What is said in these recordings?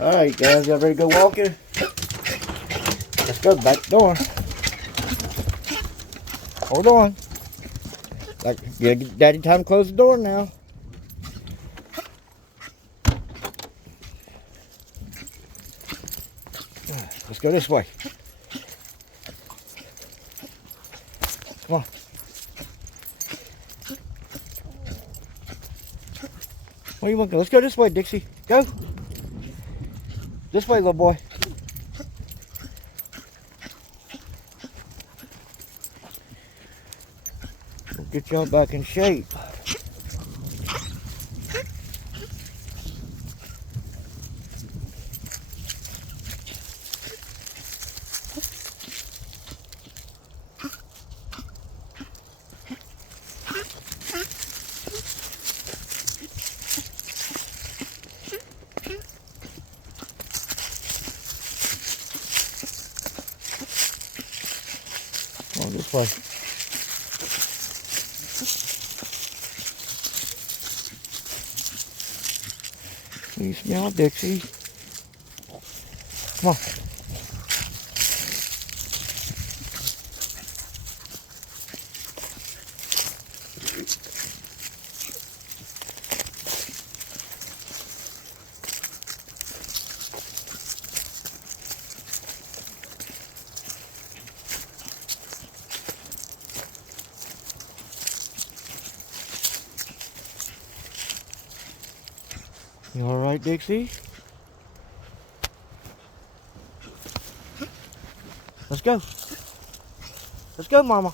Alright guys, y'all ready to go walking? Let's go back door. Hold on. Like, yeah, Daddy, time to close the door now. Let's go this way. Come on. Where you want to go? Let's go this way, Dixie. Go. This way, little boy. We'll get y'all back in shape. Come on, this way. You smell Dixie? Come on. You alright, Dixie? Let's go. Let's go, Mama.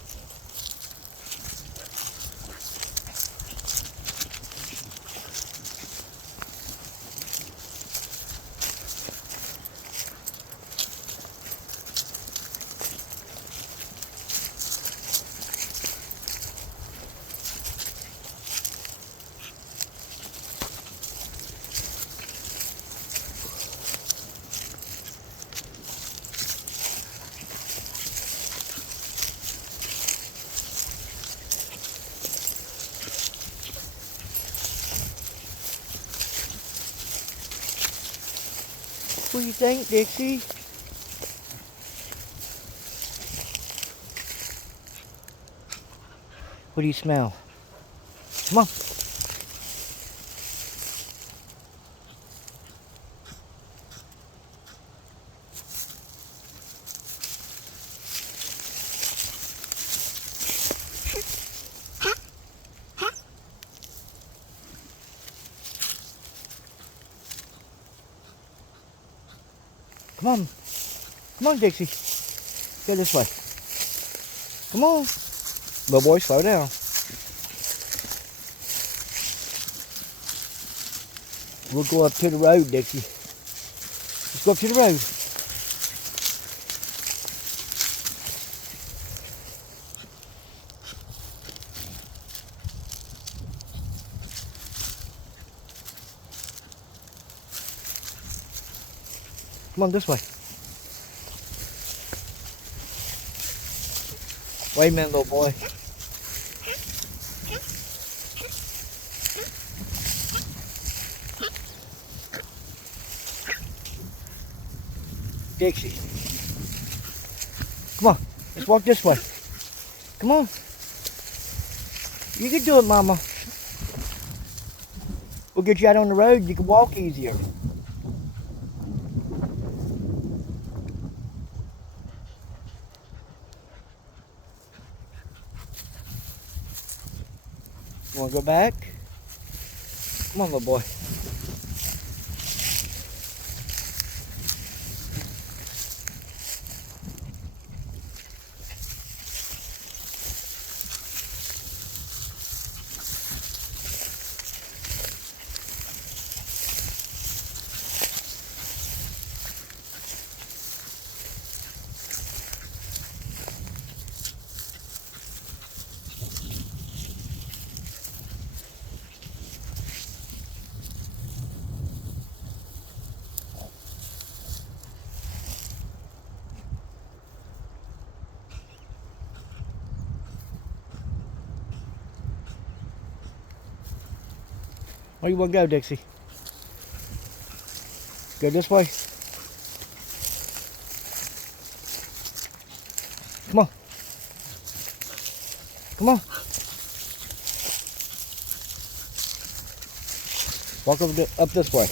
What do you think, Dixie? What do you smell? Come on. Come on. Come on, Dixie. Go this way. Come on. Little boy, slow down. We'll go up to the road, Dixie. Let's go up to the road. Come on, this way. Wait a minute, little boy. Dixie. Come on, let's walk this way. Come on. You can do it, Mama. We'll get you out on the road. You can walk easier. You want to go back? Come on, little boy. Where you want to go, Dixie? Go this way. Come on. Come on. Walk up this way.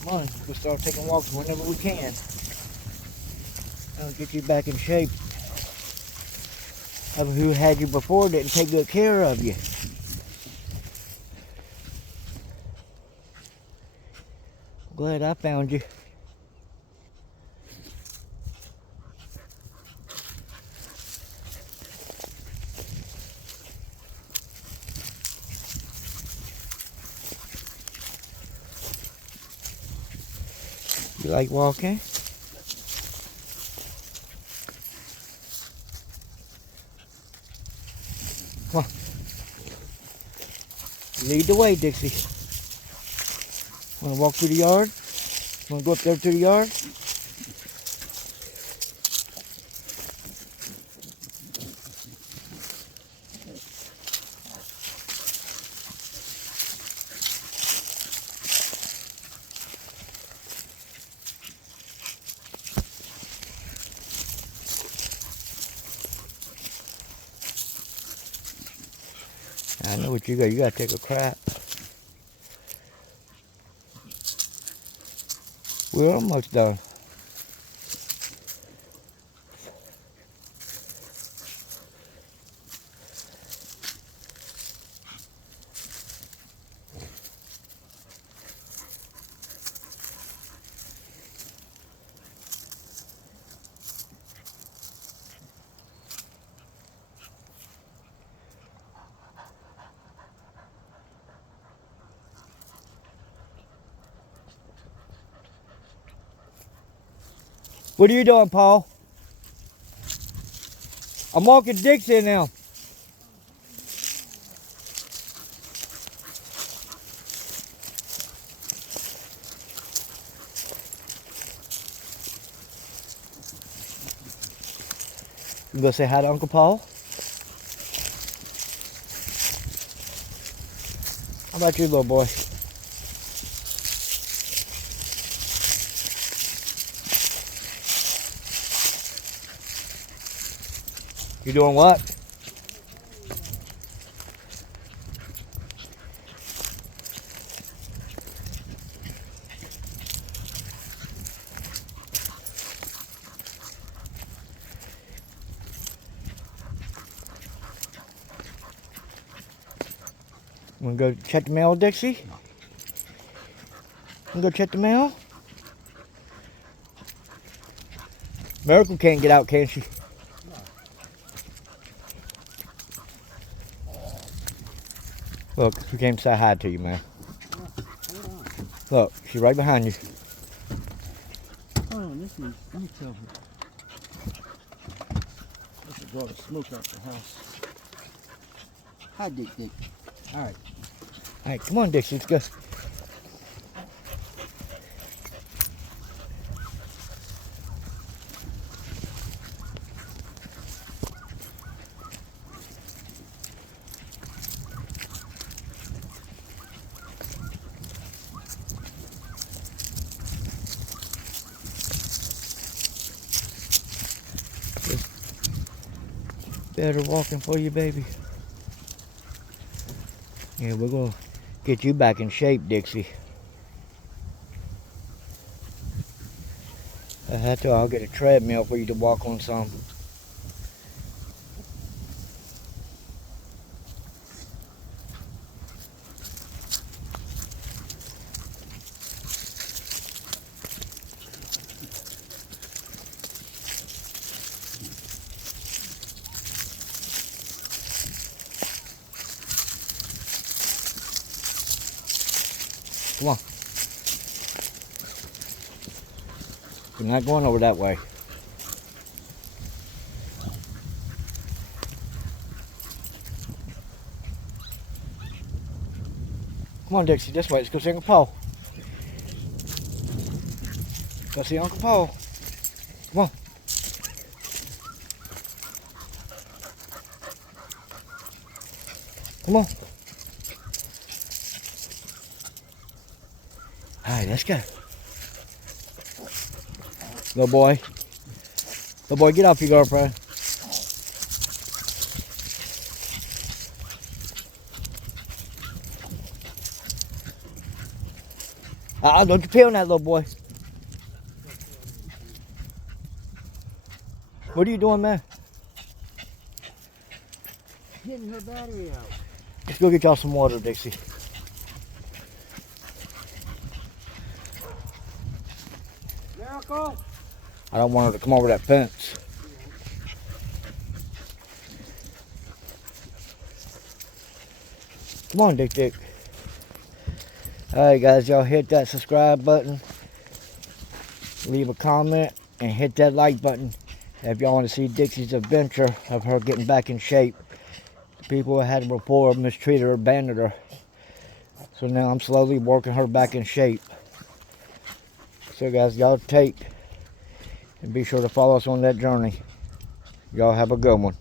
Come on, we'll start taking walks whenever we can. I'll get you back in shape. Who had you before didn't take good care of you. Glad I found you. You like walking? Come on. Lead the way, Dixie. Want to walk through the yard? Want to go up there to the yard? I know what you got. You got to take a crap. We're almost done. What are you doing, Paul? I'm walking Dixie now. You gonna say hi to Uncle Paul? How about you, little boy? You doing what? Wanna go check the mail, Dixie? Wanna go check the mail? Miracle can't get out, can she? Look, she came to say hi to you, man. Look, she's right behind you. Oh, let me tell her. This will draw the smoke out the house. Hi, Dick. All right. All right, come on, Dixie, let's go. Better walking for you, baby. Yeah, we're gonna get you back in shape, Dixie. I'll get a treadmill for you to walk on some. Come on. You're not going over that way. Come on, Dixie, this way. Let's go see Uncle Paul. Go see Uncle Paul. Come on. Come on. Alright, let's go. Little boy. Little boy, get off your girlfriend. Don't you pee on that little boy. What are you doing, man? Getting her battery out. Let's go get y'all some water, Dixie. Miracle! I don't want her to come over that fence. Come on, Dick Dick. Alright guys, y'all hit that subscribe button. Leave a comment and hit that like button if y'all want to see Dixie's adventure of her getting back in shape. People had before mistreated her, abandoned her. So now I'm slowly working her back in shape. So guys, y'all take and be sure to follow us on that journey. Y'all have a good one.